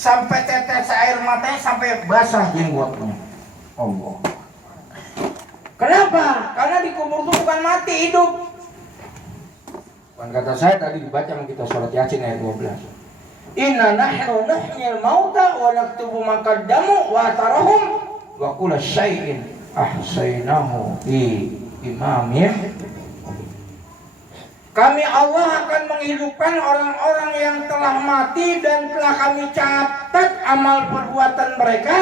sampai tetes air matanya sampai basah jenggotnya. Allah. Kenapa? Karena dikubur itu bukan mati, hidup. Bukan kata saya tadi dibaca sama kita surat Yasin ayat 12. Inna nahnu nahyil mauta wa naktubu ma qaddamu wa atharahum wa kulla syai'in ahsaynahu fi imamin. Kami Allah akan menghidupkan orang-orang yang telah mati dan telah kami catat amal perbuatan mereka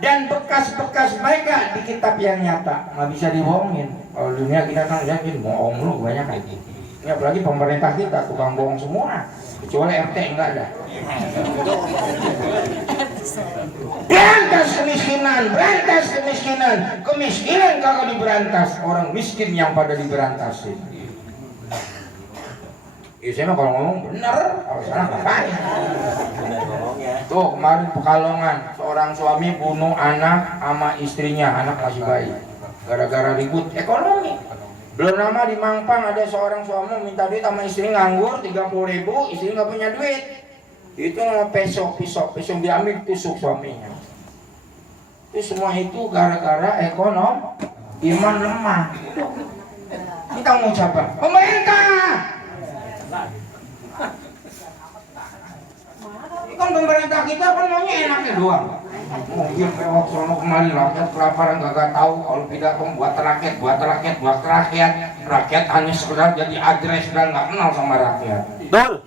dan bekas-bekas mereka di kitab yang nyata. Nggak bisa dibohongin. Kalau dunia kita kan yakin bohong lu banyak kayak gitu. Ini apalagi pemerintah kita tukang bohong semua. Kecuali RT enggak ada. Berantas kemiskinan, berantas kemiskinan. Kemiskinan kagak diberantas, orang miskin yang pada diberantasin. Saya mah kalau ngomong bener, kalau salah ngapain? Tuh kemarin Pekalongan, seorang suami bunuh anak sama istrinya, anak masih bayi, gara-gara ribut ekonomi. Belum lama di Mampang ada seorang suami minta duit sama istri nganggur 30.000, istri nggak punya duit. Itu pisau diambil tusuk suaminya. Itu semua itu gara-gara iman lemah. Kita mau siapa? Pemerintah. Ini kan pemerintah kita kan maunya enaknya doang. Mungkin mewah sono kemari rakyat kelaparan gak tahu kalau pidato buat rakyat hanya sekedar jadi adres dan nggak kenal sama rakyat. Betul.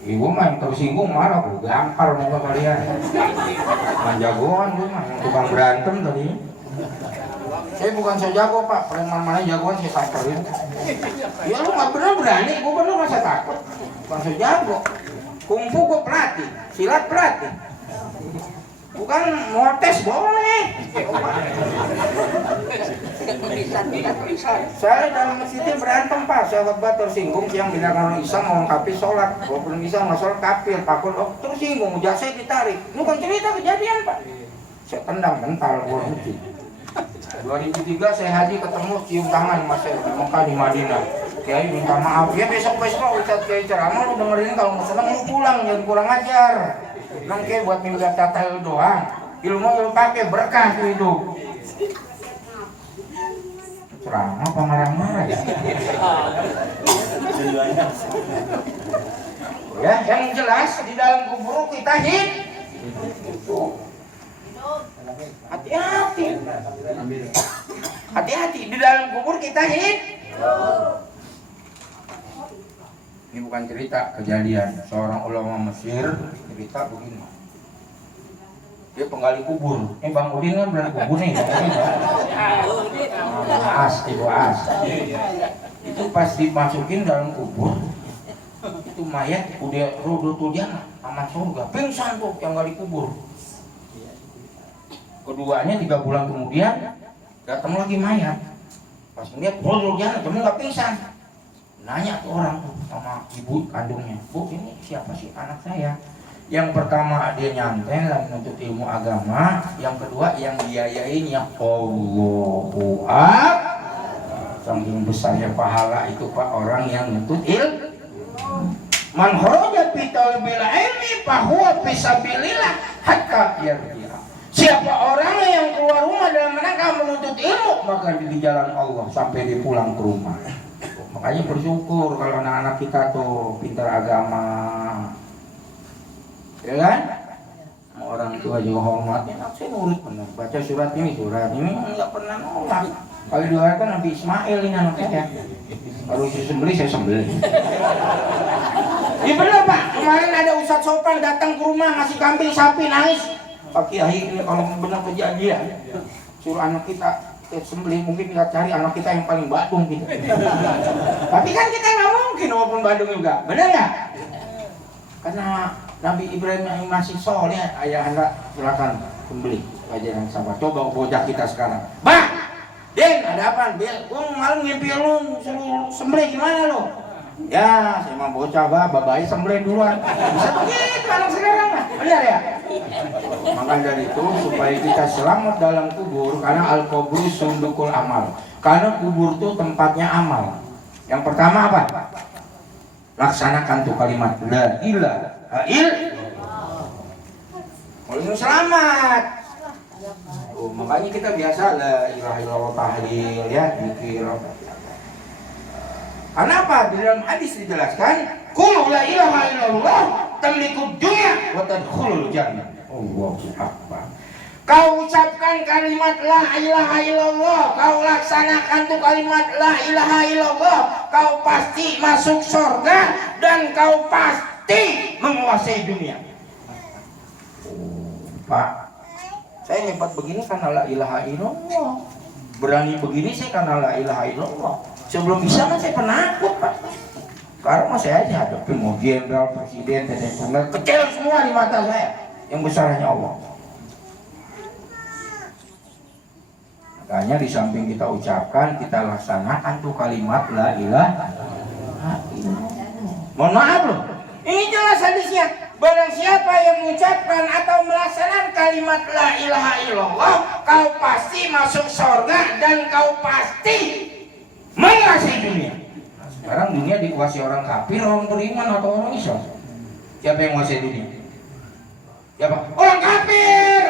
Ibu mah yang tersinggung marah, gue gampar muka kalian. Jagoan gue mah, yang tukang berantem tadi. Saya bukan so jago pak, preman mana jagoan saya samperin. Ya lu nggak bener berani, gue bener masa takut. Bukan so jago. Kungfu gue pelatih, silat pelatih. Bukan mau tes boleh. Saya dalam masjidnya berantem pak, sahabat bat tersinggung siang bilang kalau isang mau ngkapi sholat, walaupun bisa nggak sholat kafir, takut tersinggung, jasanya ditarik. Ini kan cerita kejadian pak. Saya tendang mental gue rugi. 2003 saya haji ketemu cium tangan mas saya di Mekah di Madinah. Kiai minta maaf ya besok Ustadz Kiai ceramah lu dengerin kalau nggak seneng lu pulang jangan kurang ajar. Nang Kiai buat minta tatal doang. Ilmu lu pakai berkah tuh hidup. Ceramah apa marah-marah ya? Ya yang jelas di dalam kubur kita hidup. Hati-hati di dalam kubur kita hidup. Ini bukan cerita kejadian seorang ulama Mesir cerita begini. Dia penggali kubur. Bang Udin kan berani kubur nih. Ibu As. Itu pas dimasukin dalam kubur, itu mayat udah tuh dia aman surga. Pingsan tuh yang gali kubur. Keduanya 3 bulan kemudian datang lagi mayat. Pas melihat dia cuma nggak pingsan. Nanya tuh orang tuh sama ibu kandungnya, Bu ini siapa sih anak saya? Yang pertama dia nyantai lagi menuntut ilmu agama, yang kedua yang biayainnya Allahu Akbar. Saking besarnya pahala itu pak orang yang menuntut ilmu. Man kharaja fi talbil ilmi fa huwa fi sabilillah hatta yarji'a. Siapa orang yang keluar rumah dalam rangka menuntut ilmu, maka di jalan Allah sampai dia pulang ke rumah. Makanya bersyukur kalau anak-anak kita tuh pintar agama, ya kan? Orang tua juga hormatnya, saya nurut benar. Baca surat ini nggak pernah nolak. Kalau doakan Nabi Ismail ini anak saya. Baru disembelih saya sembelih. Iya benar pak. Kemarin ada Ustadz Sopan datang ke rumah ngasih kambing sapi nangis. Pak Kiai ini kalau benar kejadian suruh anak kita sembelih, mungkin kita cari anak kita yang paling badung gitu. Tapi kan kita nggak mungkin walaupun badung juga, benar nggak? Karena Nabi Ibrahim yang masih soleh, ayah anda silakan sembelih pelajaran sabar. Coba bocah kita sekarang, Bang, Den, ada apa? Gue malam ngimpi lu suruh sembelih gimana lo? Ya, saya mau bocah babai sembelih duluan. Bisa begitu anak sekarang lah, benar ya? Maka dari itu supaya kita selamat dalam kubur, karena al-kubur sundukul amal. Karena kubur itu tempatnya amal. Yang pertama apa? Laksanakan tuh kalimat la ilaha illallah. Mau selamat. Oh, makanya kita biasa la ilaha illallah tahlil ya, zikir. Kenapa? Di dalam hadis dijelaskan, qul la ilaha illallah tamlikud dunya wa tadkhulul jannah. Allahu akbar. Kau ucapkan kalimat la ilaha illallah, kau laksanakan tuh kalimat la ilaha illallah, kau pasti masuk surga dan kau pasti menguasai dunia. Pak, saya hebat begini karena la ilaha illallah. Berani begini saya karena la ilaha illallah. Sebelum bisa kan saya penakut, Pak. Sekarang saya aja hadapin mau jenderal, presiden, dan kecil semua di mata saya. Yang besar hanya Allah. Makanya di samping kita ucapkan, kita laksanakan tuh kalimat la ilaha illallah. Mohon maaf loh. Ini jelas hadisnya. Barang siapa yang mengucapkan atau melaksanakan kalimat la ilaha illallah, kau pasti masuk surga dan kau pasti menguasai dunia. Sekarang dunia dikuasai orang kafir, orang beriman atau orang Islam? Siapa yang menguasai dunia? Siapa? Orang kafir.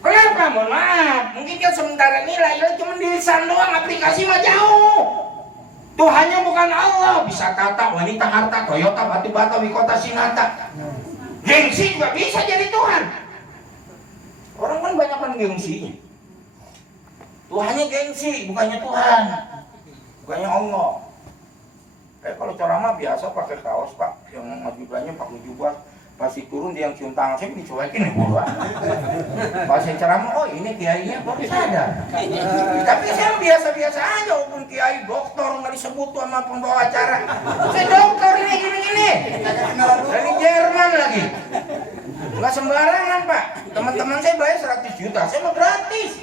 Kenapa? Mohon maaf. Mungkin kan sementara ini la ilaha cuma di lisan doang, aplikasi mah jauh. Tuhannya bukan Allah. Bisa kata wanita, harta, Toyota, batu bata, wikota, sinata. Gengsi juga bisa jadi Tuhan. Orang kan banyak kan gengsinya. Tuhannya gengsi, bukannya Tuhan, bukannya Allah. Kalau ceramah biasa pakai kaos, Pak, yang majubannya pakai jubah. Pasti turun dia yang cium tangan saya dicuekin ya bodoh. Pas saya ceramah, oh ini kiainya baru sadar. Tapi saya biasa-biasa aja, walaupun kiai doktor nggak disebut tuh sama pembawa acara. Saya dokter ini gini-gini. Dari Jerman lagi. Nggak sembarangan, Pak. Teman-teman saya bayar 100 juta, saya mau gratis.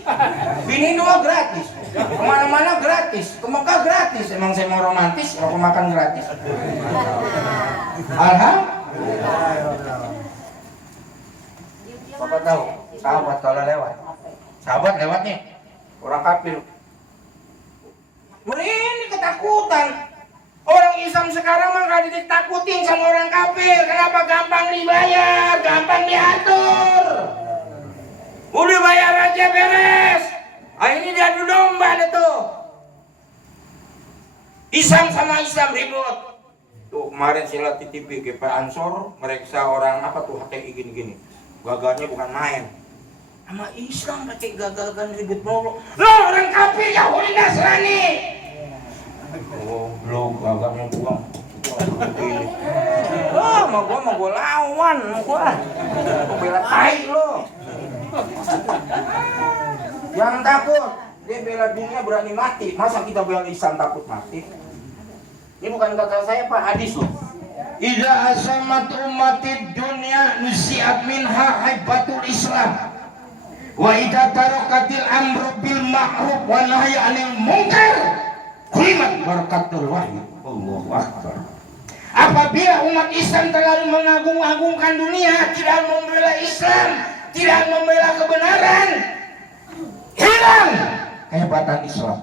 Bini dua gratis. Kemana-mana gratis. Ke Mekah gratis. Emang saya mau romantis, mau makan gratis. Alhamdulillah. Bapak tahu, sahabat kalau lewat, sahabat lewatnya orang kafir, merinding ketakutan. Orang Islam sekarang mah gak ditakutin sama orang kafir. Kenapa? Gampang dibayar, gampang diatur. Udah bayar aja beres. Ini diadu domba deh tuh. Islam sama Islam ribut. Tuh kemarin saya lihat di TV GP Ansor mereka orang apa tuh HTI gini-gini. Gagalnya bukan main. Sama Islam pakai gagal-gagal ribut mulu. Loh orang kafir Yahudi Nasrani. Oh belum gagalnya buang. Oh mau gua lawan gua. Bela tai lo. Jangan takut. Dia bela dunia berani mati. Masa kita bela Islam takut mati? Ini bukan kata saya Pak, hadis loh. Idza asamat ummatid dunya nusiat minha haibatul Islam. Wa idza tarakatil amru bil ma'ruf wa nahyi 'anil munkar qimat barakatul wahyi. Allahu akbar. Apabila umat Islam terlalu mengagung-agungkan dunia, tidak membela Islam, tidak membela kebenaran, hilang kehebatan Islam.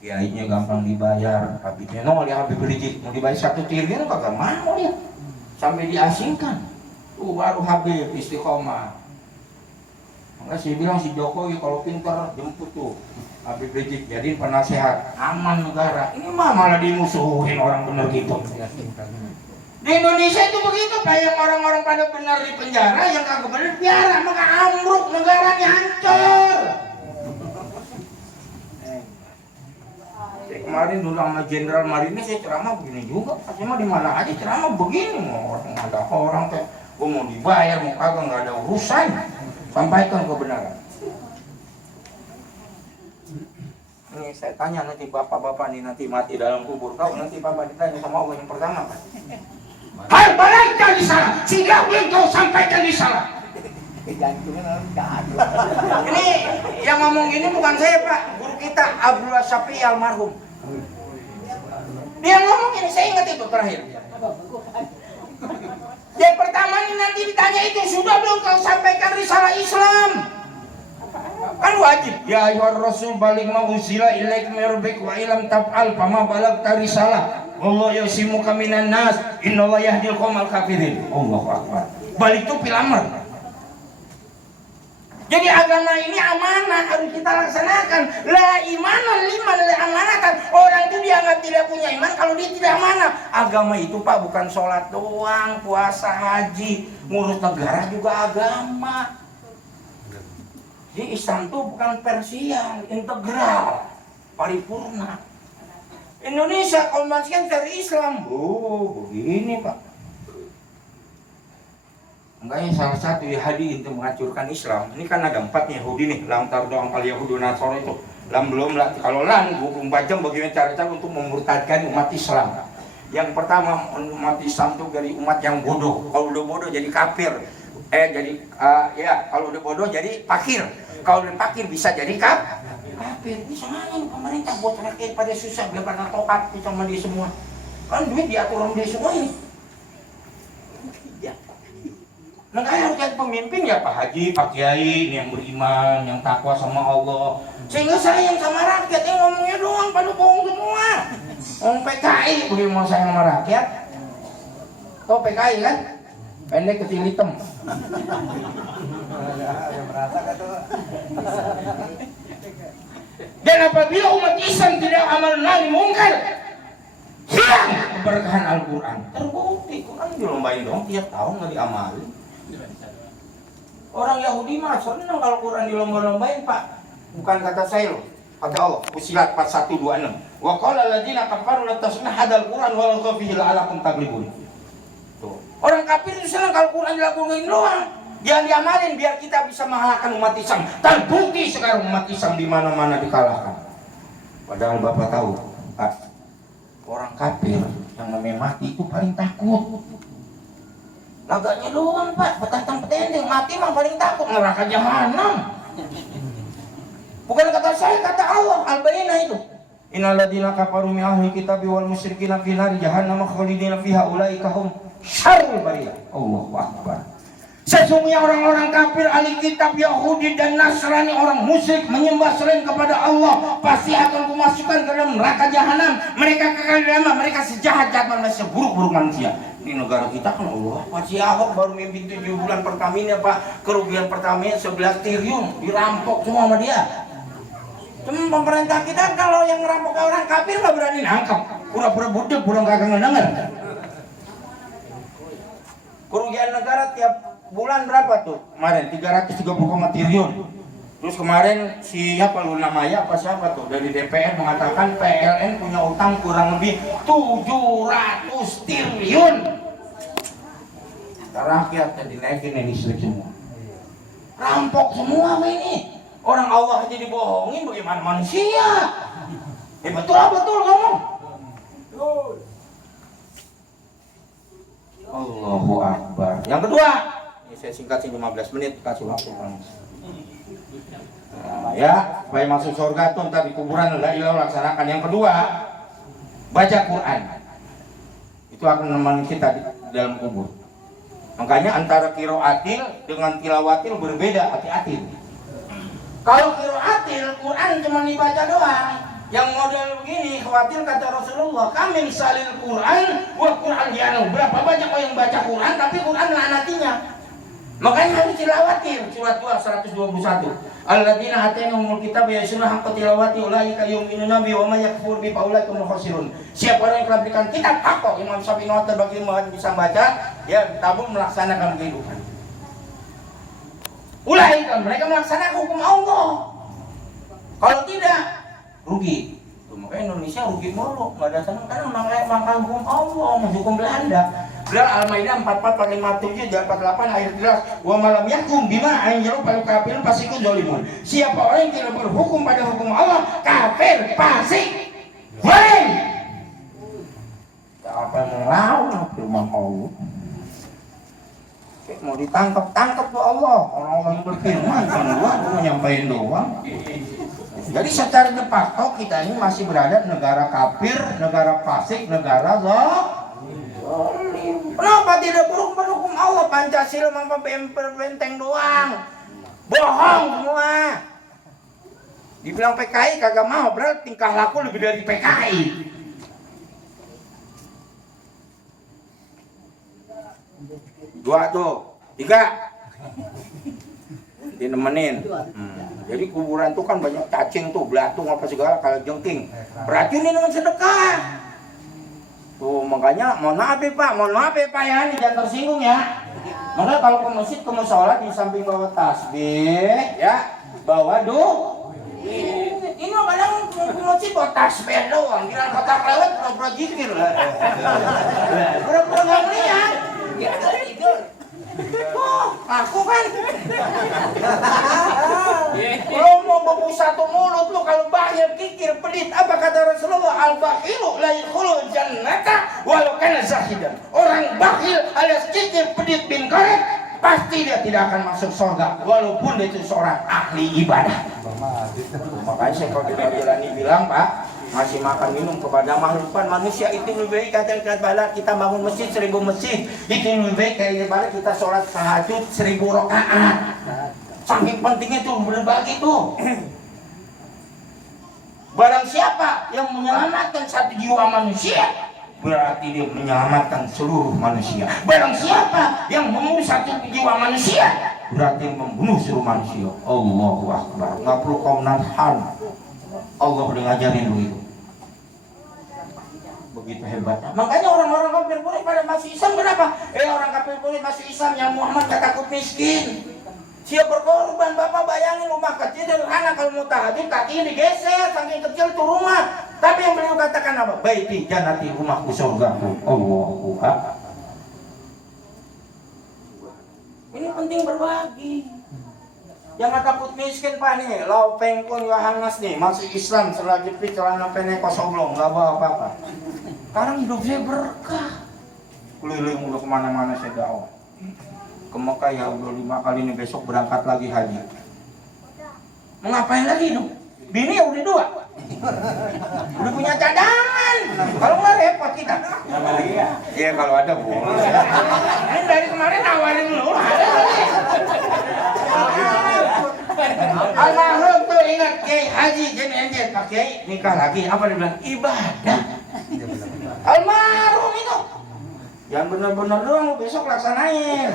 Kiainya gampang dibayar, Habibnya nongol ya Habib Rizik mau dibayar 1 triliun kagak mau dia, sampai diasingkan. Baru Habib istiqomah. Maka saya bilang si Jokowi kalau pintar jemput tuh Habib Rizik jadi penasehat aman negara. Ini mah malah dimusuhin orang bener gitu. Di Indonesia itu begitu, kayak orang-orang pada benar di penjara, yang kagak benar biara, maka ambruk negaranya hancur. Kemarin dulu sama Jenderal Marinir saya ceramah begini juga. Saya mah di mana aja ceramah begini, mau orang ada orang kayak gua mau dibayar mau kagak nggak ada urusan. Sampaikan kebenaran. Ini saya tanya nanti bapak-bapak nih nanti mati dalam kubur kau nanti bapak ditanya sama Allah yang pertama kan. Hai balik dari salah, sehingga yang kau sampaikan di salah. Ini yang ngomong gini bukan saya Pak, guru kita Abdul Syafi'i almarhum. Dia ngomong ini, saya ingat itu terakhir. Yang pertama ini nanti ditanya itu, sudah belum kau sampaikan risalah Islam? Kan wajib. Ya ayyuhar rasul baligh ma unzila ilaika min rabbika wa illam taf'al fama balagta risalah. Wallahu yasimuka minan nas. Innallaha yahdil qaumal kafirin. Allahu akbar. balik itu pilamer. Jadi agama ini amanah, harus kita laksanakan. La imanan liman la amanatan. Orang itu dianggap tidak punya iman kalau dia tidak amanah. Agama itu Pak bukan sholat doang, puasa, haji, ngurus negara juga agama. Jadi Islam itu bukan parsial, integral, paripurna. Indonesia kalau masukkan dari Islam, begini Pak. Makanya salah satu Yahudi untuk menghancurkan Islam. Ini kan ada 4 Yahudi nih, lam tardoang kal Yahudi Nasara itu. Lam belum lah, kalau lam 24 jam bagaimana cara-cara untuk memurtadkan umat Islam. Yang pertama umat Islam itu dari umat yang bodoh. Kalau udah bodoh jadi kafir. Kalau udah bodoh jadi fakir. Kalau udah fakir bisa jadi kafir. Bisa mana pemerintah buat rakyat pada susah biar pada tokat sama dia semua. Kan duit diatur sama dia semua ini. Makanya harus jadi pemimpin ya Pak Haji, Pak Kiai ini yang beriman, yang takwa sama Allah. Sehingga sayang sama rakyat, yang ngomongnya doang pada bohong semua. Ngomong PKI, bagaimana mau sayang sama rakyat? Tau PKI kan? Pendek kecil hitam. Dan apabila umat Islam tidak amal nahi mungkar, hilang keberkahan Al-Quran. Terbukti, Quran dilombain dong tiap tahun nggak diamalin. Orang Yahudi mah senang kalau Quran dilomba-lombain Pak. Bukan kata saya loh, kata Allah. Fusilat 4126. Wa qala alladziina kafaru la tasma'u hadzal Qur'an wa la fihi la'allakum taglibun. Tuh. Orang kafir itu senang kalau Quran dilakukan doang. Jangan diamalin biar kita bisa mengalahkan umat Islam. Terbukti sekarang umat Islam di mana-mana dikalahkan. Padahal Bapak tahu, Pak, orang kafir yang namanya mati itu paling takut. Laganya doang Pak, petantang petendeng, mati mah paling takut, neraka jahanam. Bukan kata saya, kata Allah, Al-Bayyinah itu. Innal ladzina kafaru min ahli kitabi wal musyrikina fi nari jahannam khalidina fiha ulaika hum syarrul bariyah. Allahu akbar. Sesungguhnya orang-orang kafir ahli kitab Yahudi dan Nasrani, orang musyrik menyembah selain kepada Allah, pasti akan kumasukkan ke dalam neraka jahanam. Mereka kekal di dalamnya, mereka sejahat-jahat manusia, seburuk-buruk manusia. Di negara kita kan Allah, Masih Ahok baru memimpin 7 bulan pertamanya Pak, kerugian pertamanya 11 triliun, dirampok semua sama dia. Cuma pemerintah kita kalau yang ngerampok orang kafir nggak berani nangkap, pura-pura budek, pura kagak ngedenger. Kerugian negara tiap bulan berapa tuh? Kemarin 330 triliun. Terus kemarin siapa Luna Maya apa siapa tuh dari DPR mengatakan PLN punya utang kurang lebih 700 triliun. Rakyat jadi naikin ini semua. Rampok semua ini. Orang Allah aja dibohongin, bagaimana manusia? Betul apa betul kamu? Allahu Akbar. Yang kedua, ini saya singkat 15 menit kasih waktu kamu. Ya, supaya masuk surga tuh ntar di kuburan la ilaha laksanakan. Yang kedua, baca Quran. Itu akan menemani kita di dalam kubur. Makanya antara qiraatil dengan tilawatil berbeda, hati-hati. Kalau qiraatil Quran cuma dibaca doang. Yang model begini, khawatir kata Rasulullah, kami salil Quran wa Quran yanu. Berapa banyak orang yang baca Quran tapi Quran laknatinya. Makanya harus tilawatin. Surat 2 121. Alladzina atainahumul kitab yasuna haqqa tilawati ulaika yu'minuna bi wa may yakfur bi faulaika hum khasirun. Siapa orang yang telah berikan kitab haqqa, Imam Syafi'i nota bagi yang bisa baca, ya tabung melaksanakan kehidupan. Ulaika mereka melaksanakan hukum Allah. Kalau tidak rugi. Makanya Indonesia rugi mulu, nggak ada senang karena mangkal hukum Allah, hukum Belanda. Belanda Al-Maidah 44, 57, 48 ayat 11. Wa malam yakum bima anjalu pada kafir fasiqun zalimun. Siapa orang yang tidak berhukum pada hukum Allah, kafir, fasik, zalim. Apa melawan firman Allah? Mau ditangkap tuh Allah. Orang-orang berfirman kan gua nyampein doang. Jadi secara de facto kita ini masih berada di negara kafir, negara fasik, negara zalim. Kenapa tidak berhukum Allah? Pancasila mampu benteng doang. Bohong semua. Dibilang PKI kagak mau, berarti tingkah laku lebih dari PKI. Dua tuh, Dinemenin. Jadi kuburan tuh kan banyak cacing tuh, belatung apa segala, kalau jengking. Racunin dengan sedekah. Tuh makanya mohon maaf ya Pak ya, ini jangan tersinggung ya. Makanya kalau ke masjid, ke musola di samping bawa tasbih ya, bawa ini kadang ke masjid bawa tasbih doang, kira kotak lewat pura-pura zikir lah. Pura-pura nggak ngeliat. Ya tidur. Aku kan. Lo mau babu satu mulut lo, kalau bakhil kikir pelit, apa kata Rasulullah? Al-bakhilu la yadkhulul jannata walau kana zahidan. Orang bakhil alias kikir pelit bin karet, pasti dia tidak akan masuk surga walaupun dia itu seorang ahli ibadah. Makanya saya kalau kita jalani bilang, Pak, masih makan minum kepada makhluk manusia itu lebih baik kata kita bangun masjid 1000 masjid, itu lebih baik daripada kita sholat tahajud 1000 rakaat. Saking pentingnya tuh berbagi tuh. Barang siapa yang menyelamatkan satu jiwa manusia, berarti dia menyelamatkan seluruh manusia. Barang siapa yang membunuh satu jiwa manusia, berarti yang membunuh seluruh manusia. Allahu Akbar. Nggak perlu kau nahan. Allah udah ngajarin dulu itu. Begitu hebatnya. Makanya orang-orang kafir boleh pada masuk Islam, kenapa? Orang kafir boleh masuk Islam, yang Muhammad gak takut miskin. Siap berkorban. Bapak bayangin rumah kecil sederhana, kalau mau tahajud kakinya digeser, saking kecil tuh rumah. Tapi yang beliau katakan apa? Baiti jannati, rumahku surgaku. Allahu Akbar. Ini penting berbagi. Jangan takut miskin Pak nih, lau pengkon wahanas nih, masuk Islam setelah jepit celana pendek kosoblong, nggak bawa apa-apa. Sekarang hidup saya berkah. Keliling udah kemana-mana saya dakwah. Ke Mekah ya udah 5 kali nih, besok berangkat lagi haji. Mau ngapain lagi dong? Bini ya udah 2. Udah punya cadangan. Kalau nggak repot kita. Nambah lagi ya? Iya kalau ada boleh. Ini dari kemarin nawarin lu. Almarhum tuh ingat Kiai Haji Jeni Enjen, Pak Kiai nikah lagi, apa dia bilang? Ibadah. Almarhum itu. Yang benar-benar doang besok laksanain.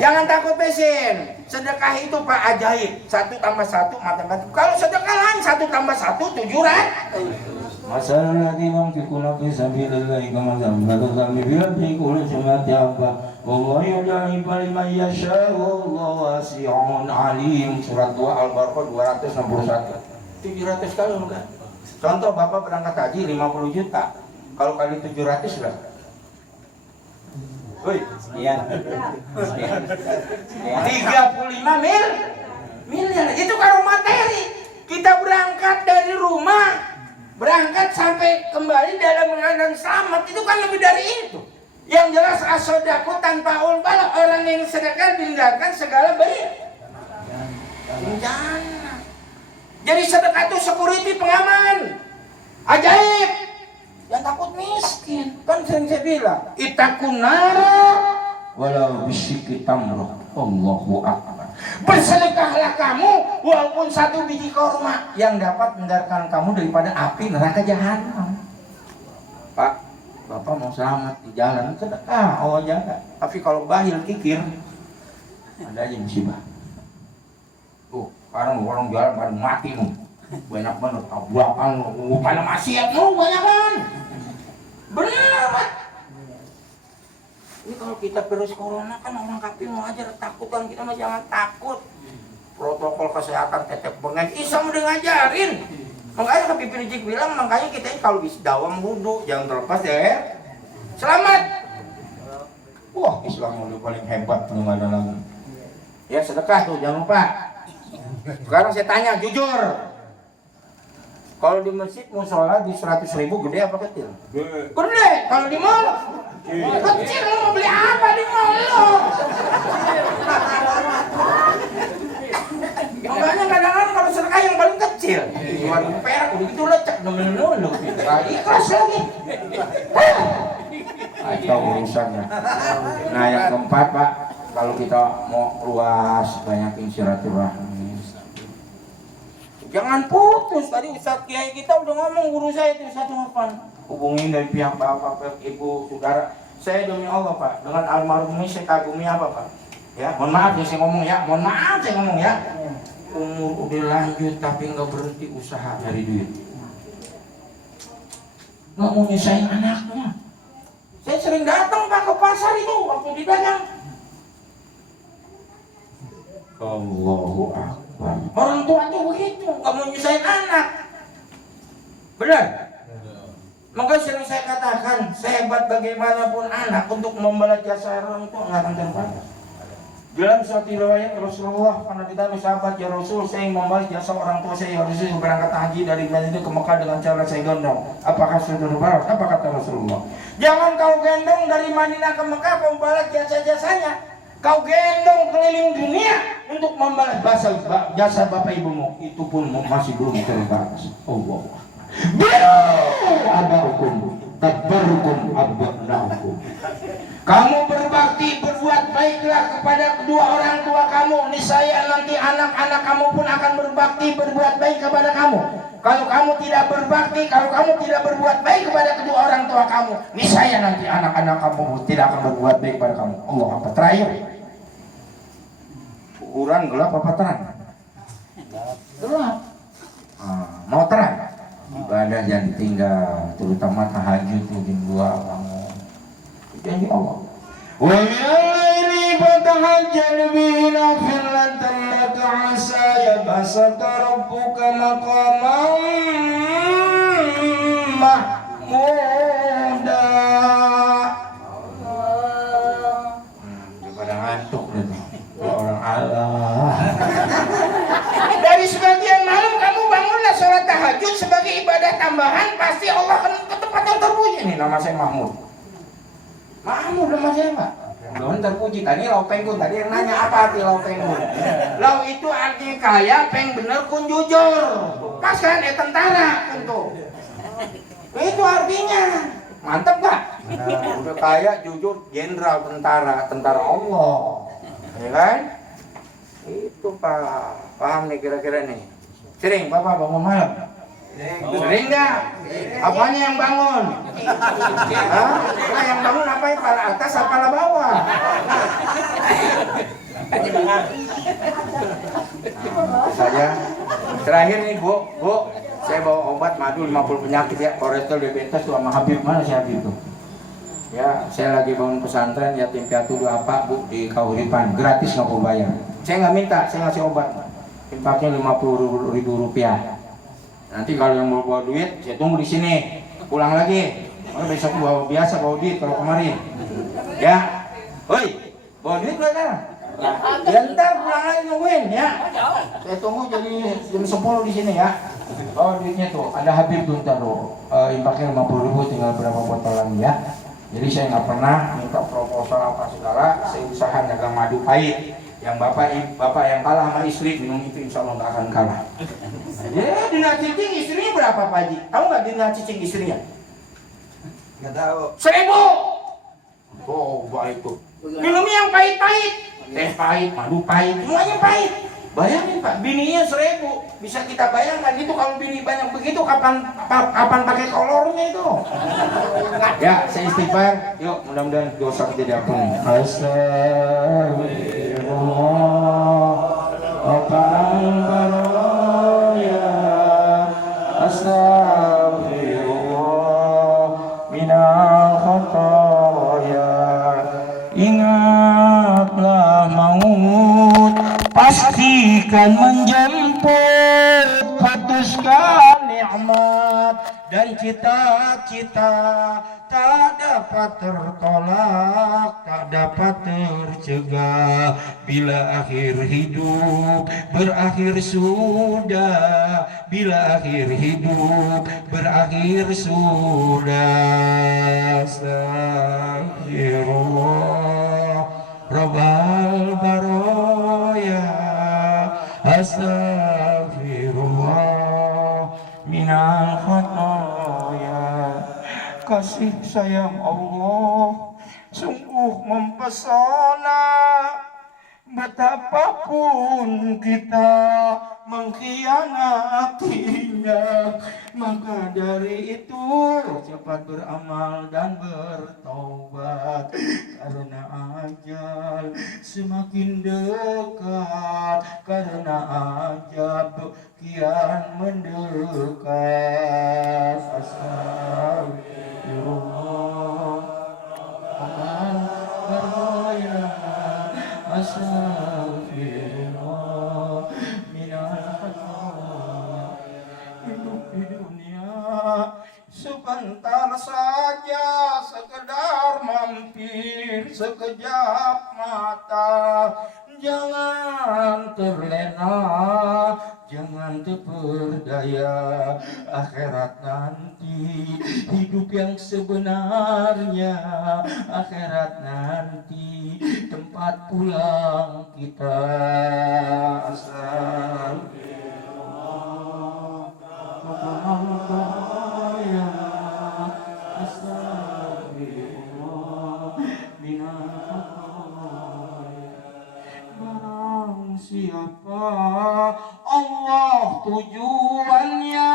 Jangan takut besin. Sedekah itu Pak ajaib. 1 tambah 1 matematika. Kalau sedekah lain 1 tambah 1 700. Masalah di mangkikuna fisabilillahi kama zamratu zambi biladhi kulli sumati abba wallahu yudai baliman yasha wallahu wasi'un alim. Surat 2 Al-Baqarah 261. 700 kali enggak? Contoh Bapak berangkat haji 50 juta. Kalau kali 700 sudah. Woi, sekian. 35 miliar. Itu kalau materi. Kita berangkat dari rumah, berangkat sampai kembali dalam keadaan selamat, itu kan lebih dari itu. Yang jelas as-shadaqah tanpa ulbal, orang yang sedekah dihindarkan segala bencana. Jadi sedekah itu security, pengaman, ajaib. Yang takut miskin, kan sering saya bilang, ittaqun nar walau bisyikki tamrah. Allahu Akbar. Bersedekahlah kamu walaupun 1 biji kurma yang dapat menghindarkan kamu daripada api neraka jahanam. Pak, Bapak mau selamat di jalan, sedekah, Allah jaga. Tapi kalau bakhil kikir, ada aja musibah. Tuh, sekarang orang jalan pada mati nih. Banyak banget tabrakan, pada maksiat banyak kan. Benar Pak. Ini kalau kita virus corona kan orang kafir mau ajar takut kan, kita mah jangan takut. Protokol kesehatan tetep bengeng, Islam udah ngajarin. Makanya Habib Rizik bilang, makanya kita ini kalau bisa dawam wudu, jangan terlepas ya. Selamat. Wah, Islam udah paling hebat, belum ada lagi. Ya sedekah tuh, jangan lupa. Sekarang saya tanya jujur. Kalau di masjid musola di 100.000 gede apa kecil? Gede. Kalau di mall kecil, lo mau beli apa di mall lo? Makanya kadang-kadang kalau sedekah yang paling kecil, 2.000 perak udah gitu lecek nulu. Ikhlas lagi. Atau urusannya. Nah yang keempat Pak, kalau kita mau luas banyakin silaturahmi. Jangan putus. Tadi Ustadz Kiai kita udah ngomong, guru saya itu Ustadz Hafan. Hubungin dari pihak bapak, pihak ibu, saudara. Saya demi Allah Pak, dengan almarhum ini saya kagumi apa Pak? Ya, mohon maaf ya saya ngomong ya, mohon maaf saya ngomong ya. Umur udah lanjut tapi nggak berhenti usaha nyari duit. Nggak mau nyusahin anaknya. Saya sering datang Pak ke pasar itu waktu di dagang. Allahu Akbar. Orang tua tuh begitu, nggak mau nyusahin anak. Benar? Maka sering saya katakan, sehebat bagaimanapun anak untuk membalas jasa orang itu nggak akan terbatas. Dalam suatu riwayat Rasulullah pernah ditanya sahabat, ya Rasul, saya ingin membalas jasa orang tua saya, ya Rasul, berangkat haji dari Madinah ke Mekah dengan cara saya gendong. Apakah sudah terbalas? Apa kata Rasulullah? Jangan kau gendong dari Madinah ke Mekah, kau balas jasa-jasanya. Kau gendong keliling dunia untuk membalas jasa bapak ibumu, itu pun masih belum terbatas. Allah. Abarukum tabarukum abnaukum. Kamu berbakti, berbuat baiklah kepada kedua orang tua kamu, niscaya nanti anak-anak kamu pun akan berbakti, berbuat baik kepada kamu. Kalau kamu tidak berbakti, kalau kamu tidak berbuat baik kepada kedua orang tua kamu, niscaya nanti anak-anak kamu tidak akan berbuat baik kepada kamu. Allah, apa terakhir? Ukuran gelap apa terang? Gelap. Mau terang? Ibadah jangan tinggal, terutama tahajud mungkin dua bangun. Janji Allah. Wa yallaili fatahajjal bihi nafilatan laka asa yabasaka rabbuka maqaman mahmuda. Daripada ngantuk orang Allah. Dari sebagian malam kamu bangunlah sholat tahajud sebagai ibadah tambahan, pasti Allah akan ke tempat yang terpuji. Ini nama saya Mahmud. Mahmud nama saya Pak. Belum terpuji. Tadi lau penggun. Tadi yang nanya apa arti lau penggun? Lau itu artinya kaya, peng bener kun jujur. Pas kan tentara tentu. Itu artinya. Mantap gak? Udah kaya, jujur, jenderal tentara Allah. Ya kan? Itu Pak. Paham nih kira-kira nih. Sering Bapak bangun malam? Sering nggak? Apanya yang bangun? Hah? Nah, yang bangun apa ya? Pala atas apa pala bawah? Saja. Terakhir nih Bu, saya bawa obat madu 50 penyakit ya, kolesterol, diabetes tuh sama Habib. Mana si Habib tuh? Ya, saya lagi bangun pesantren yatim piatu apa Bu di Kauripan, gratis nggak mau bayar. Saya nggak minta, saya ngasih obat. Impaknya 50.000 rupiah. Nanti kalau yang mau bawa duit, saya tunggu di sini. Pulang lagi. Oh, besok bawa biasa bawa duit kalau kemarin. Ya, oi, bawa duit nggak kan? Ya ntar pulang lagi nungguin ya. Saya tunggu jadi jam 10 di sini ya. Bawa duitnya tuh, ada Habib tuh ntar tuh. Impaknya 50.000, tinggal berapa botol lagi ya. Jadi saya nggak pernah minta proposal apa segala. Saya usaha dagang madu pahit. Yang bapak yang kalah sama istri minum itu insya Allah nggak akan kalah. Ya, dina cicing istrinya berapa Pak Haji? Tahu nggak dina cicing istrinya? Nggak tahu. 1.000. Oh, baik tuh. Minumnya yang pahit-pahit. Teh pahit, madu pahit, semuanya pahit. Bayangin Pak, bininya 1.000. Bisa kita bayangkan itu kalau bini banyak begitu kapan pakai kolornya itu? Ya, saya istighfar. Yuk, mudah-mudahan dosa kita diampuni. Ingatlah maut pastikan menjemput, putuskan nikmat dan cita-cita tak dapat tertolak, tak dapat tercegah. Bila akhir hidup berakhir sudah, bila akhir hidup berakhir sudah. Astagfirullah Rabbal Baroya, astagfirullah minal khataya. Kasih sayang Allah sungguh mempesona. Betapapun kita mengkhianatinya. Maka dari itu cepat beramal dan bertobat, karena ajal semakin dekat, karena ajab kian mendekat. Astagfirullah, astagfirullah minal khataaya. Hidup di dunia sebentar saja, sekedar mampir sekejap mata. Jangan terlena, jangan terperdaya, akhirat nanti hidup yang sebenarnya. Akhirat nanti tempat pulang kita. Barang siapa Allah tujuannya,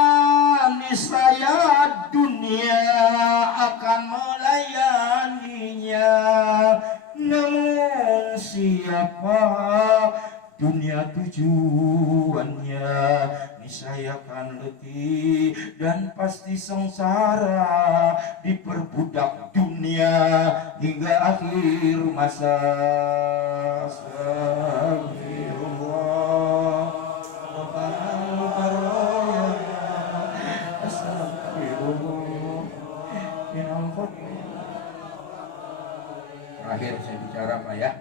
niscaya dunia akan melayaninya. Namun siapa dunia tujuannya, niscaya akan letih dan pasti sengsara, diperbudak dunia hingga akhir masa. Astagfirullah, astagfirullah. Terakhir saya bicara Pak ya.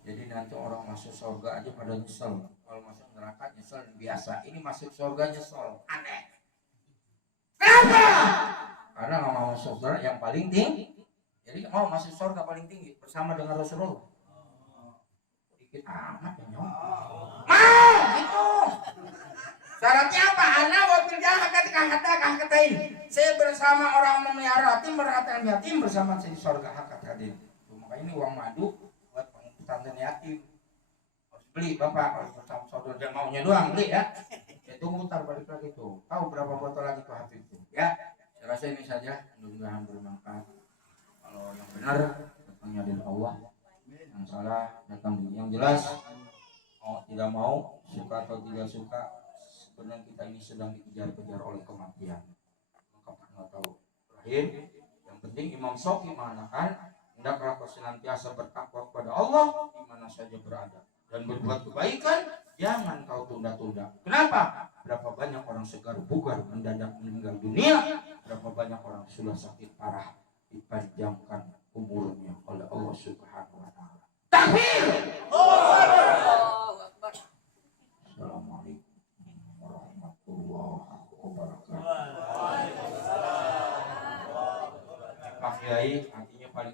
Jadi nanti orang masuk surga aja pada nyesel. Kalau masuk neraka nyesel biasa. Ini masuk surga nyesel. Aneh. Kenapa? Karena nggak mau masuk surga yang paling tinggi. Jadi mau masuk surga paling tinggi bersama dengan Rasulullah. Dikit amat ya nyong. Mau gitu. Syaratnya apa? Ana wakil jahat ketika hakatain. Saya bersama orang memelihara yatim, merhatikan yatim bersama saya di surga hakatain. Maka ini uang madu buat pesantren yatim. Harus beli bapak, harus bersama saudara, jangan maunya doang beli ya. Itu mutar balik lagi tuh. Tahu berapa botol lagi tuh habis tuh ya. Saya rasa ini saja, mudah-mudahan bermanfaat. Kalau yang benar datangnya dari Allah, yang salah datang dari yang jelas. Mau tidak mau, suka atau tidak suka, sebenarnya kita ini sedang dikejar-kejar oleh kematian. Maka nggak tahu. Terakhir, yang penting Imam Syafi'i mengatakan, hendaklah kau senantiasa bertakwa kepada Allah di mana saja berada, dan berbuat kebaikan jangan kau tunda-tunda. Kenapa? Berapa banyak orang segar bugar mendadak meninggal dunia, berapa banyak orang sudah sakit parah dipanjangkan umurnya oleh Allah Subhanahu wa taala. Takbir! Assalamualaikum warahmatullahi wabarakatuh. Pak Kiai,